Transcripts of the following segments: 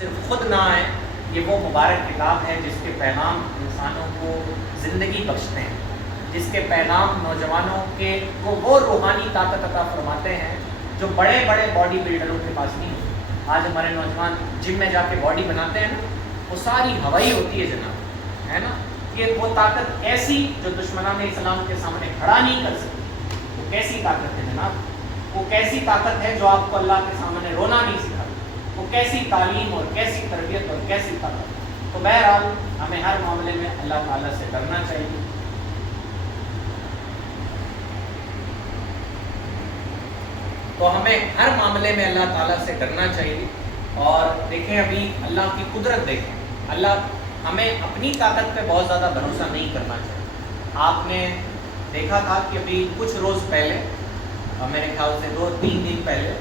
صرف خود نہ آئیں، یہ وہ مبارک کتاب ہے جس کے پیغام انسانوں کو زندگی بخشتے ہیں، جس کے پیغام نوجوانوں کے وہ روحانی طاقت عطا فرماتے ہیں جو بڑے بڑے باڈی بلڈروں کے پاس نہیں ہوتی۔ آج ہمارے نوجوان جم میں جا کے باڈی بناتے ہیں نا، وہ ساری ہوائی ہوتی ہے جناب، ہے نا۔ یہ وہ طاقت ایسی جو دشمنان اسلام کے سامنے کھڑا نہیں کر سکتی، وہ کیسی طاقت ہے جناب، وہ کیسی طاقت ہے جو آپ کو اللہ کے سامنے رونا نہیں سکھاتی، وہ کیسی تعلیم اور کیسی تربیت اور کیسی طاقت۔ تو بہرحال ہمیں ہر معاملے میں اللہ تعالیٰ سے ڈرنا چاہیے۔ تو ہمیں ہر معاملے میں اللہ تعالیٰ سے ڈرنا چاہیے۔ اور دیکھیں ابھی اللہ کی قدرت دیکھیں، اللہ ہمیں اپنی طاقت پہ بہت زیادہ بھروسہ نہیں کرنا چاہیے۔ آپ نے دیکھا تھا کہ ابھی کچھ روز پہلے، میرے خیال سے 2-3 دن پہلے،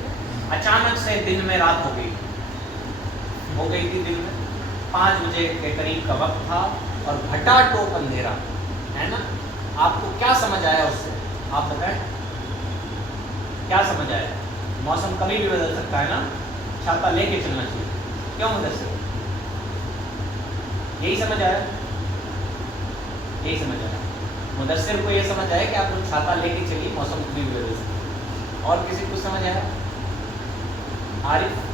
اچانک سے دن میں رات ہو گئی تھی دن میں 5 بجے کے قریب کا وقت تھا اور گھٹا ٹوپ اندھیرا، ہے نا۔ آپ کو کیا سمجھ آیا اس سے؟ آپ بتائیں کیا سمجھ آیا؟ موسم کبھی بھی بدل سکتا ہے نا، چھاتا لے کے چلنا چاہیے۔ کیوں مدثر؟ یہی سمجھ آیا؟ یہی سمجھ آیا مدثر کو، یہ سمجھ آیا کہ آپ لوگ چھاتا لے کے چلیے، موسم کبھی بھی بدل سکتا ہے۔ اور کسی کو سمجھ آیا؟ عارف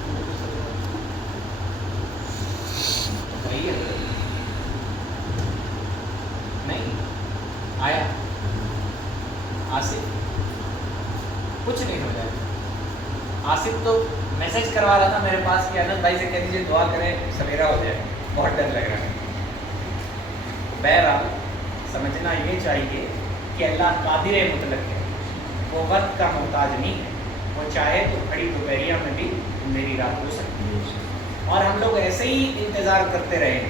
نہیں آیا؟ آصف کچھ نہیں ہو جائے۔ آصف تو میسج کروا رہا تھا میرے پاس کہ انس بھائی سے کہہ دیجیے دعا کریں سویرا ہو جائے، بہت ڈر لگ رہا ہے۔ بہرحال سمجھنا یہ چاہیے کہ اللہ قادر مطلق ہے، وہ وقت کا محتاج نہیں ہے، وہ چاہے تو کھڑی دوپہریہ میں بھی میری رات ہو سکتی ہے۔ اور ہم لوگ ایسے ہی انتظار کرتے رہے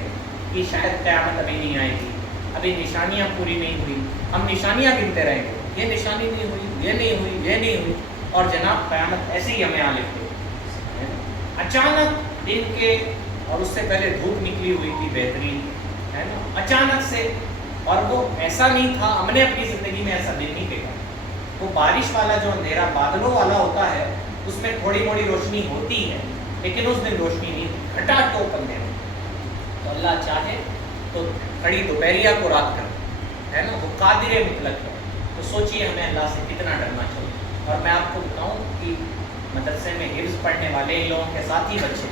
کہ شاید قیامت ابھی نہیں آئے گی، ابھی نشانیاں پوری نہیں ہوئی، ہم نشانیاں گنتے رہیں گے، یہ نشانی نہیں ہوئی، یہ نہیں ہوئی، یہ نہیں ہوئی، اور جناب قیامت ایسے ہی ہمیں آ لیتے اچانک دن کے، اور اس سے پہلے دھوپ نکلی ہوئی تھی بہترین، ہے نا، اچانک سے۔ اور وہ ایسا نہیں تھا، ہم نے اپنی زندگی میں ایسا دن نہیں دیکھا۔ وہ بارش والا جو اندھیرا بادلوں والا ہوتا ہے اس میں تھوڑی موڑی روشنی ہوتی ہے، لیکن اس دن روشنی نہیں، گھٹا ٹوپ اندھیرا۔ تو اللہ چاہے تو کھڑی دوپہریہ کو رات کر، ہے نا، وہ قادر مطلق ہے۔ تو سوچئے ہمیں اللہ سے کتنا ڈرنا چاہیے۔ اور میں آپ کو بتاؤں کہ مدرسے میں حفظ پڑھنے والے ان لوگوں کے ساتھی بچے،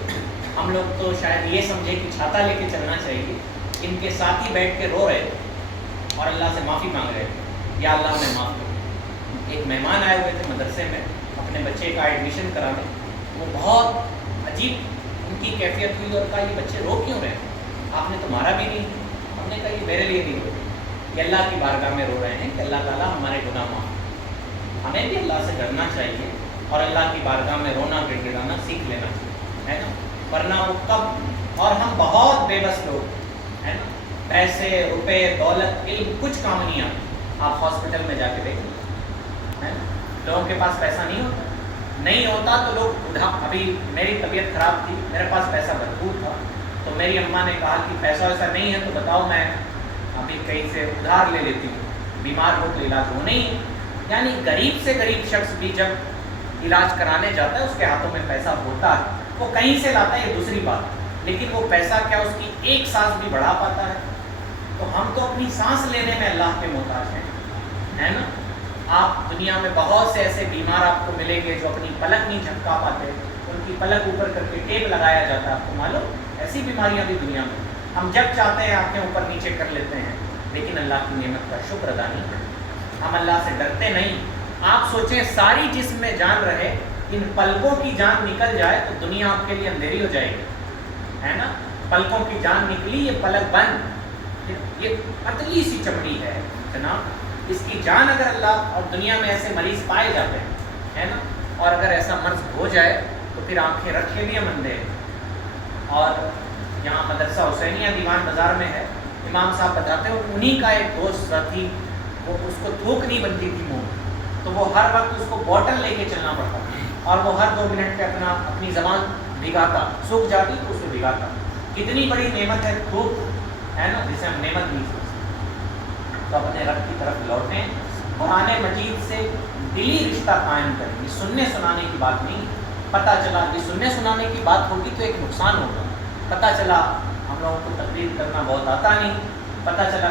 ہم لوگ تو شاید یہ سمجھے کہ چھاتا لے کے چلنا چاہیے، ان کے ساتھی بیٹھ کے رو رہے تھے اور اللہ سے معافی مانگ رہے تھے، یا اللہ ہمیں معاف کرو۔ ایک مہمان آئے ہوئے تھے مدرسے میں اپنے بچے کا ایڈمیشن کرانے، وہ بہت عجیب ان کی کیفیت ہوئی اور کہا یہ بچے رو کیوں رہے ہیں؟ آپ نے تو مارا بھی نہیں۔ ہم نے کہا یہ میرے لیے نہیں رو رہے، یہ اللہ کی بارگاہ میں رو رہے ہیں کہ اللہ تعالیٰ ہمارے گناہ معاف۔ ہمیں بھی اللہ سے ڈرنا چاہیے اور اللہ کی بارگاہ میں رونا گڑ گڑانا سیکھ لینا چاہیے، ہے نا، ورنہ وہ کب، اور ہم بہت بے بس لوگ، ہے نا، پیسے روپے دولت علم کچھ کام نہیں آتا۔ آپ ہاسپٹل میں جا کے دیکھیں، ہے نا، لوگوں کے پاس پیسہ نہیں ہوتا تو لوگ ابھی میری طبیعت خراب تھی، میرے پاس پیسہ بھرپور تھا، تو میری اماں نے کہا کہ پیسہ ویسا نہیں ہے تو بتاؤ میں ابھی کہیں سے ادھار لے لیتی ہوں، بیمار ہو تو علاج ہو نہیں۔ یعنی غریب سے غریب شخص بھی جب علاج کرانے جاتا ہے اس کے ہاتھوں میں پیسہ ہوتا ہے، وہ کہیں سے لاتا ہے یہ دوسری بات، لیکن وہ پیسہ کیا اس کی ایک سانس بھی بڑھا پاتا ہے؟ تو ہم تو اپنی سانس لینے میں اللہ کے محتاج ہیں، ہے نا۔ آپ دنیا میں بہت سے ایسے بیمار آپ کو ملیں گے جو اپنی پلک نہیں جھپکا پاتے، ان کی پلک اوپر کر کے ٹیپ لگایا جاتا ہے، آپ کو معلوم، ایسی بیماریاں بھی دنیا میں۔ ہم جب چاہتے ہیں آنکھیں اوپر نیچے کر لیتے ہیں، لیکن اللہ کی نعمت کا شکر ادا نہیں کرتے، ہم اللہ سے ڈرتے نہیں۔ آپ سوچیں ساری جسم میں جان رہے، ان پلکوں کی جان نکل جائے تو دنیا آپ کے لیے اندھیری ہو جائے گی، ہے نا۔ پلکوں کی جان نکلی، یہ پلک بند، یہ پتلی سی چمڑی ہے جناب، اس کی جان اگر اللہ، اور دنیا میں ایسے مریض پائے جاتے ہیں، ہے نا، اور اگر ایسا مرض ہو جائے تو پھر آنکھیں رکھے بھی ہم اندھے ہیں۔ اور یہاں مدرسہ حسینیہ دیوان بازار میں ہے، امام صاحب بتاتے ہیں انہی کا ایک دوست ساتھی، وہ اس کو تھوک نہیں بنتی تھی منہ، تو وہ ہر وقت اس کو بوٹل لے کے چلنا پڑتا، اور وہ ہر 2 منٹ پہ اپنی زبان بھگاتا، سوکھ جاتی تو اسے بھگاتا۔ کتنی بڑی نعمت ہے تھوک، ہے نا، جسے ہم نعمت نہیں سمجھتے۔ تو اپنے رب کی طرف لوٹیں، قرآن مجید سے دلی رشتہ قائم کریں، یہ سننے سنانے کی بات نہیں، پتہ چلا کہ سننے سنانے کی بات ہوگی تو ایک نقصان ہوگا. پتہ چلا ہم لوگوں کو تقریر کرنا بہت آتا نہیں، پتہ چلا